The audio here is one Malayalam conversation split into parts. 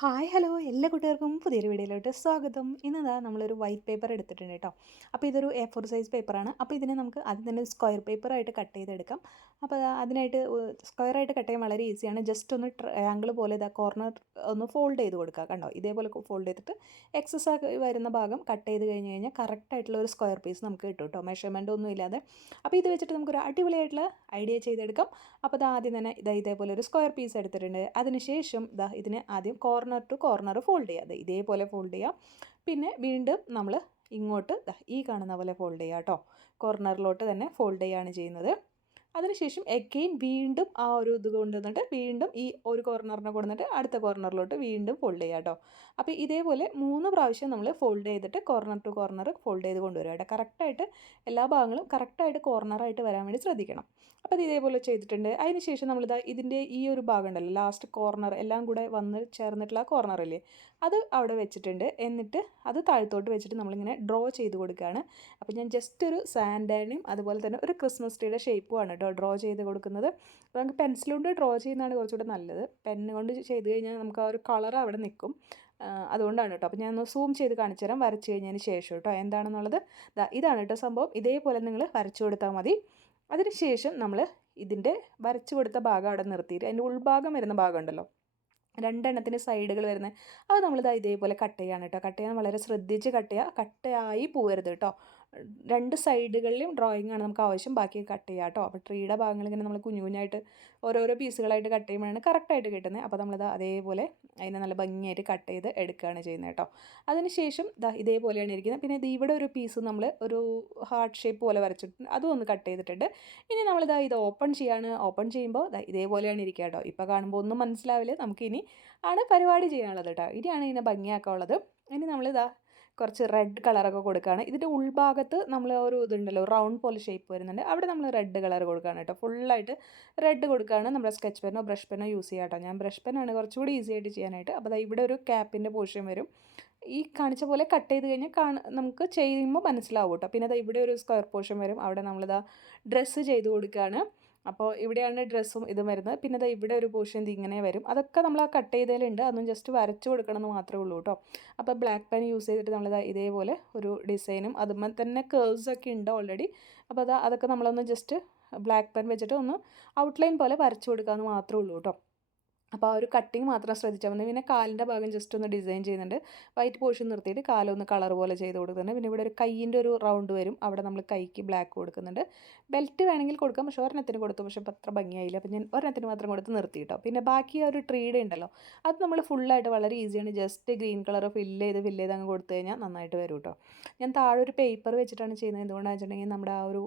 ഹായ് ഹലോ എല്ലാ കൂട്ടുകാർക്കും പുതിയൊരു വീഡിയോയിലോട്ട് സ്വാഗതം. ഇന്നതാ നമ്മളൊരു വൈറ്റ് പേപ്പർ എടുത്തിട്ടുണ്ട് കേട്ടോ. അപ്പോൾ ഇതൊരു A4 സൈസ് പേപ്പറാണ്. അപ്പോൾ ഇതിനെ നമുക്ക് ആദ്യം തന്നെ സ്ക്വയർ പേപ്പറായിട്ട് കട്ട് ചെയ്തെടുക്കാം. അപ്പോൾ അതിനായിട്ട് സ്ക്വയറായിട്ട് കട്ട് ചെയ്യാൻ വളരെ ഈസിയാണ്. ജസ്റ്റ് ഒന്ന് ട്രയാങ്കിൾ പോലെ ഇതാ കോർണർ ഒന്ന് ഫോൾഡ് ചെയ്ത് കൊടുക്കുക. കണ്ടോ, ഇതേപോലെ ഫോൾഡ് ചെയ്തിട്ട് എക്സസ് ആയി വരുന്ന ഭാഗം കട്ട് ചെയ്ത് കഴിഞ്ഞ് കഴിഞ്ഞാൽ കറക്റ്റായിട്ടുള്ള ഒരു സ്ക്വയർ പീസ് നമുക്ക് കിട്ടും കേട്ടോ, മെഷർമെൻ്റ് ഒന്നും ഇല്ലാതെ. അപ്പോൾ ഇത് വെച്ചിട്ട് നമുക്കൊരു അടിപൊളിയായിട്ടുള്ള ഐഡിയ ചെയ്തെടുക്കാം. അപ്പോൾ ഇത് ആദ്യം തന്നെ ഇതേപോലെ ഒരു സ്ക്വയർ പീസ് എടുത്തിട്ടുണ്ട്. അതിനുശേഷം ഇതിനെ ആദ്യം കോർണർ ടു കോർണർ ഫോൾഡ് ചെയ്യുക. ഇതേപോലെ ഫോൾഡ് ചെയ്യുക. പിന്നെ വീണ്ടും നമ്മൾ ഇങ്ങോട്ട് ഈ കാണുന്ന പോലെ ഫോൾഡ് ചെയ്യുക കേട്ടോ. കോർണറിലോട്ട് തന്നെ ഫോൾഡ് ചെയ്യുകയാണ് ചെയ്യുന്നത്. അതിനുശേഷം എഗെയിൻ വീണ്ടും ആ ഒരു ഇത് കൊണ്ടുവന്നിട്ട് വീണ്ടും ഈ ഒരു കോർണറിനെ കൊണ്ടുവന്നിട്ട് അടുത്ത കോർണറിലോട്ട് വീണ്ടും ഫോൾഡ് ചെയ്യുക കേട്ടോ. അപ്പോൾ ഇതേപോലെ 3 പ്രാവശ്യം നമ്മൾ ഫോൾഡ് ചെയ്തിട്ട് കോർണർ ടു കോർണർ ഫോൾഡ് ചെയ്ത് കൊണ്ടുവരിക കേട്ടോ. കറക്റ്റായിട്ട് എല്ലാ ഭാഗങ്ങളും കറക്റ്റായിട്ട് കോർണറായിട്ട് വരാൻ വേണ്ടി ശ്രദ്ധിക്കണം. അപ്പോൾ ഇത് ഇതേപോലെ ചെയ്തിട്ടുണ്ട്. അതിന് ശേഷം നമ്മളിതാ ഇതിൻ്റെ ഈ ഒരു ഭാഗം ഉണ്ടല്ലോ, ലാസ്റ്റ് കോർണർ എല്ലാം കൂടെ വന്ന് ചേർന്നിട്ടുള്ള ആ കോർണറില്ലേ, അത് അവിടെ വെച്ചിട്ടുണ്ട്. എന്നിട്ട് അത് താഴത്തോട്ട് വെച്ചിട്ട് നമ്മളിങ്ങനെ ഡ്രോ ചെയ്ത് കൊടുക്കുകയാണ്. അപ്പോൾ ഞാൻ ജസ്റ്റ് ഒരു സാൻഡാനും അതുപോലെ തന്നെ ഒരു ക്രിസ്മസ് ട്രീയുടെ ഷേപ്പുമാണ് കേട്ടോ ഡ്രോ ചെയ്ത് കൊടുക്കുന്നത്. അപ്പോൾ നമുക്ക് പെൻസിൽ കൊണ്ട് ഡ്രോ ചെയ്യുന്നതാണ് കുറച്ചുകൂടെ നല്ലത്. പെന്ന് കൊണ്ട് ചെയ്ത് കഴിഞ്ഞാൽ നമുക്ക് ആ ഒരു കളർ അവിടെ നിൽക്കും. അതുകൊണ്ടാണ് കേട്ടോ. അപ്പോൾ ഞാനൊന്ന് സൂം ചെയ്ത് കാണിച്ചു തരാം വരച്ച് കഴിഞ്ഞതിന് ശേഷം കേട്ടോ എന്താണെന്നുള്ളത്. ഇതാണ് കേട്ടോ സംഭവം. ഇതേപോലെ നിങ്ങൾ വരച്ചു കൊടുത്താൽ മതി. അതിനുശേഷം നമ്മൾ ഇതിൻ്റെ വരച്ചു കൊടുത്ത ഭാഗം അവിടെ നിർത്തിയിട്ട് അതിൻ്റെ ഉൾഭാഗം വരുന്ന ഭാഗം ഉണ്ടല്ലോ, രണ്ടെണ്ണത്തിൻ്റെ സൈഡുകൾ വരുന്നത്, അത് നമ്മളിതാ ഇതേപോലെ കട്ട് ചെയ്യാണ് കേട്ടോ. കട്ട് ചെയ്യാൻ വളരെ ശ്രദ്ധിച്ച് കട്ട് ചെയ്യുക. കട്ടയായി പോകരുത് കേട്ടോ. 2 സൈഡുകളിലും ഡ്രോയിങ് ആണ് നമുക്ക് ആവശ്യം. ബാക്കി കട്ട് ചെയ്യുക കേട്ടോ. അപ്പോൾ ട്രീയുടെ ഭാഗങ്ങൾ ഇങ്ങനെ നമ്മൾ കുഞ്ഞു കുഞ്ഞായിട്ട് ഓരോരോ പീസുകളായിട്ട് കട്ട് ചെയ്യുമ്പോഴാണ് കറക്റ്റായിട്ട് കിട്ടുന്നത്. അപ്പോൾ നമ്മളിത് അതേപോലെ അതിനെ നല്ല ഭംഗിയായിട്ട് കട്ട് ചെയ്ത് എടുക്കുകയാണ് ചെയ്യുന്നത് കേട്ടോ. അതിനുശേഷം ഇതേപോലെയാണ് ഇരിക്കുന്നത്. പിന്നെ ഇവിടെ ഒരു പീസ് നമ്മൾ ഒരു ഹാർട്ട് ഷേപ്പ് പോലെ വരച്ചിട്ടുണ്ട്, അതും ഒന്ന് കട്ട് ചെയ്തിട്ടുണ്ട്. ഇനി ഇത് ഓപ്പൺ ചെയ്യാണ്. ഓപ്പൺ ചെയ്യുമ്പോൾ ഇതേപോലെയാണ് ഇരിക്കുക കേട്ടോ. ഇപ്പോൾ കാണുമ്പോൾ ഒന്നും മനസ്സിലാവില്ല. നമുക്കിനി ആണ് പരിപാടി ചെയ്യാനുള്ളത് കേട്ടോ. ഇനിയാണ് ഇതിനെ ഭംഗിയാക്കാനുള്ളത്. ഇനി കുറച്ച് റെഡ് കളറൊക്കെ കൊടുക്കുകയാണ്. ഇതിൻ്റെ ഉൾഭാഗത്ത് നമ്മൾ ഒരു ഇതുണ്ടല്ലോ, റൗണ്ട് പോലെ ഷേപ്പ് വരുന്നുണ്ട്, അവിടെ നമ്മൾ റെഡ് കളർ കൊടുക്കുകയാണ് കേട്ടോ. ഫുള്ളായിട്ട് റെഡ് കൊടുക്കുകയാണ്. നമ്മുടെ സ്കെച്ച് പെന്നോ ബ്രഷ് പെന്നോ യൂസ് ചെയ്യാം കേട്ടോ. ഞാൻ ബ്രഷ് പെന്നാണ് കുറച്ചുകൂടി ഈസി ആയിട്ട് ചെയ്യാനായിട്ട്. അപ്പോൾ ഇവിടെ ഒരു ക്യാപ്പിൻ്റെ പോർഷൻ വരും. ഈ കാണിച്ച പോലെ കട്ട് ചെയ്ത് കഴിഞ്ഞാൽ നമുക്ക് ചെയ്യുമ്പോൾ മനസ്സിലാവും കേട്ടോ. പിന്നെ ഇവിടെ ഒരു സ്ക്വയർ പോർഷൻ വരും. അവിടെ ഡ്രസ്സ് ചെയ്ത് കൊടുക്കുകയാണ്. അപ്പോൾ ഇവിടെയാണ് ഡ്രസ്സും ഇതും വരുന്നത്. പിന്നെ ഇവിടെ ഒരു പോർഷൻ ഇങ്ങനെ വരും. അതൊക്കെ നമ്മൾ ആ കട്ട് ചെയ്തതിലുണ്ട്. അതൊന്നും ജസ്റ്റ് വരച്ച് കൊടുക്കണം എന്ന് മാത്രമേ ഉള്ളൂ കേട്ടോ. അപ്പോൾ ബ്ലാക്ക് പെൻ യൂസ് ചെയ്തിട്ട് ഇതേപോലെ ഒരു ഡിസൈനും അതുമ്പോൾ തന്നെ കേർവ്സ് ഒക്കെ ഉണ്ട് ഓൾറെഡി. അപ്പോൾ അതൊക്കെ നമ്മളൊന്ന് ജസ്റ്റ് ബ്ലാക്ക് പെൻ വെച്ചിട്ട് ഒന്ന് ഔട്ട്ലൈൻ പോലെ വരച്ച് കൊടുക്കാമെന്ന് മാത്രമേ ഉള്ളൂ കേട്ടോ. അപ്പോൾ ആ ഒരു കട്ടിങ് മാത്രം ശ്രദ്ധിച്ചാൽ മതി. പിന്നെ കാലിൻ്റെ ഭാഗം ജസ്റ്റ് ഒന്ന് ഡിസൈൻ ചെയ്യുന്നുണ്ട്. വൈറ്റ് പോർഷൻ നിർത്തിയിട്ട് കാലൊന്ന് കളർ പോലെ ചെയ്ത് കൊടുക്കുന്നുണ്ട്. പിന്നെ ഇവിടെ ഒരു കൈയിൻ്റെ ഒരു റൗണ്ട് വരും. അവിടെ നമ്മൾ കൈക്ക് ബ്ലാക്ക് കൊടുക്കുന്നുണ്ട്. ബെൽറ്റ് വേണമെങ്കിൽ കൊടുക്കാം, പക്ഷേ ഒരെണ്ണത്തിന് കൊടുത്തു, പക്ഷേ ഇപ്പോൾ അത്ര ഭംഗിയായില്ല. അപ്പോൾ ഞാൻ ഒരെണ്ണത്തിന് മാത്രം കൊടുത്ത് നിർത്തി കേട്ടോ. പിന്നെ ബാക്കി ആ ഒരു ട്രീയുടെ ഉണ്ടല്ലോ, അത് നമ്മൾ ഫുള്ളായിട്ട് വളരെ ഈസിയാണ്. ജസ്റ്റ് ഗ്രീൻ കളർ ഫില്ല് ചെയ്ത് അങ്ങ് കൊടുത്തു കഴിഞ്ഞാൽ നന്നായിട്ട് വരും കേട്ടോ. ഞാൻ താഴെ ഒരു പേപ്പർ വെച്ചിട്ടാണ് ചെയ്യുന്നത്. എന്തുകൊണ്ടാണെന്ന് വെച്ചിട്ടുണ്ടെങ്കിൽ നമ്മുടെ ആ ഒരു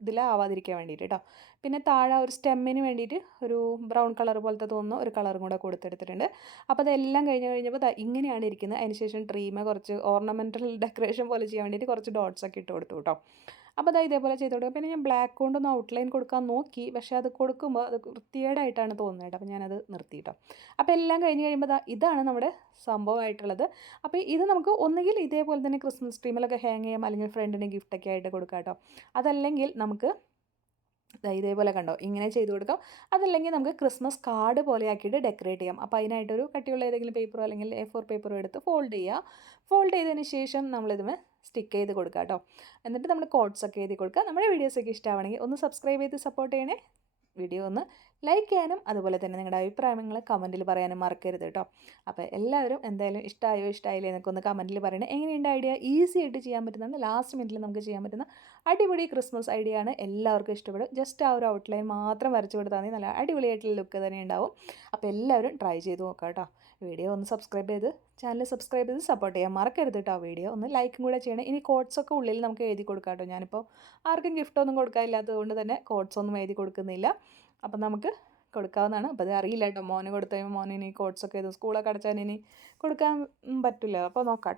ഇതിലാവാതിരിക്കാൻ വേണ്ടിയിട്ട് കേട്ടോ. പിന്നെ താഴെ ഒരു സ്റ്റെമ്മിന് വേണ്ടിയിട്ട് ഒരു ബ്രൗൺ കളർ പോലത്തെ തോന്നുന്നു ഒരു കളറും കൂടെ കൊടുത്തെടുത്തിട്ടുണ്ട്. അപ്പോൾ അതെല്ലാം കഴിഞ്ഞപ്പോൾ ഇങ്ങനെയാണ് ഇരിക്കുന്നത്. അതിന് ശേഷം ട്രീമെ കുറച്ച് ഓർണമെൻറ്റൽ ഡെക്കറേഷൻ പോലെ ചെയ്യാൻ വേണ്ടിയിട്ട് കുറച്ച് ഡോട്ട്സ് ഒക്കെ ഇട്ട് കൊടുത്തു കേട്ടോ. അപ്പോൾ ഇതേപോലെ ചെയ്ത് കൊടുക്കുക. പിന്നെ ഞാൻ ബ്ലാക്ക് കൊണ്ടൊന്ന് ഔട്ട്ലൈൻ കൊടുക്കാൻ നോക്കി, പക്ഷേ അത് കൊടുക്കുമ്പോൾ അത് വൃത്തികേടായിട്ടാണ് തോന്നുന്നത് കേട്ടോ. അപ്പോൾ ഞാനത് നിർത്തി കേട്ടോ. അപ്പോൾ എല്ലാം കഴിഞ്ഞ് കഴിയുമ്പോൾ ഇതാണ് നമ്മുടെ സംഭവമായിട്ടുള്ളത്. അപ്പോൾ ഇത് നമുക്ക് ഒന്നുകിൽ ഇതേപോലെ തന്നെ ക്രിസ്മസ് ട്രീമിലൊക്കെ ഹാങ് ചെയ്യാം, അല്ലെങ്കിൽ ഫ്രണ്ടിന് ഗിഫ്റ്റൊക്കെ ആയിട്ട് കൊടുക്കാം കേട്ടോ. അതല്ലെങ്കിൽ നമുക്ക് ഇതേപോലെ കണ്ടോ ഇങ്ങനെ ചെയ്ത് കൊടുക്കാം. അതല്ലെങ്കിൽ നമുക്ക് ക്രിസ്മസ് കാർഡ് പോലെ ആക്കിയിട്ട് ഡെക്കറേറ്റ് ചെയ്യാം. അപ്പോൾ അതിനായിട്ടൊരു കട്ടിയുള്ള ഏതെങ്കിലും പേപ്പറോ അല്ലെങ്കിൽ A4 പേപ്പറോ എടുത്ത് ഫോൾഡ് ചെയ്യുക. ഫോൾഡ് ചെയ്തതിന് ശേഷം നമ്മളിതുമേ സ്റ്റിക്ക് ചെയ്ത് കൊടുക്കുക കേട്ടോ. എന്നിട്ട് നമ്മൾ കോഡ്സൊക്കെ എഴുതി കൊടുക്കുക. നമ്മുടെ വീഡിയോസൊക്കെ ഇഷ്ടമാണെങ്കിൽ ഒന്ന് സബ്സ്ക്രൈബ് ചെയ്ത് സപ്പോർട്ട് ചെയ്യണേ. വീഡിയോ ഒന്ന് ലൈക്ക് ചെയ്യാനും അതുപോലെ തന്നെ നിങ്ങളുടെ അഭിപ്രായങ്ങൾ കമൻറ്റിൽ പറയാനും മറക്കരുത് കേട്ടോ. അപ്പോൾ എല്ലാവരും എന്തായാലും ഇഷ്ടമായില്ലേ എന്നൊക്കെ ഒന്ന് കമൻറ്റിൽ പറയണേ. എങ്ങനെയുണ്ട് ഐഡിയ? ഈസി ആയിട്ട് ചെയ്യാൻ പറ്റുന്നതാണ്. ലാസ്റ്റ് മിനിറ്റിൽ നമുക്ക് ചെയ്യാൻ പറ്റുന്ന അടിപൊളി ക്രിസ്മസ് ഐഡിയ ആണ്. എല്ലാവർക്കും ഇഷ്ടപ്പെടും. ജസ്റ്റ് ആ ഒരു ഔട്ട്ലൈൻ മാത്രം വരച്ച് കൊടുത്താൽ മതി. നല്ല അടിപൊളിയായിട്ടുള്ള ലുക്ക് തന്നെ ഉണ്ടാവും. അപ്പോൾ എല്ലാവരും ട്രൈ ചെയ്ത് നോക്കാം കേട്ടോ. വീഡിയോ ഒന്ന് ചാനൽ സബ്സ്ക്രൈബ് ചെയ്ത് സപ്പോർട്ട് ചെയ്യാൻ മറക്കരുത് കേട്ടോ. വീഡിയോ ഒന്ന് ലൈക്കും കൂടെ ചെയ്യണം. ഇനി കോഡ്സൊക്കെ ഉള്ളിൽ നമുക്ക് എഴുതി കൊടുക്കാം കേട്ടോ. ഞാനിപ്പോൾ ആർക്കും ഗിഫ്റ്റൊന്നും കൊടുക്കാനില്ലാത്തത് കൊണ്ട് തന്നെ കോഡ്സൊന്നും എഴുതി കൊടുക്കുന്നില്ല. അപ്പം നമുക്ക് കൊടുക്കാവുന്നതാണ്. അപ്പോൾ അത് അറിയില്ല കേട്ടോ. മോന് കൊടുത്തു കഴിയുമ്പോൾ മോന് ഇനി കോഡ്സൊക്കെ സ്കൂളൊക്കെ അടച്ചാൽ ഇനി കൊടുക്കാൻ പറ്റില്ല. അപ്പോൾ നോക്കാം കേട്ടോ.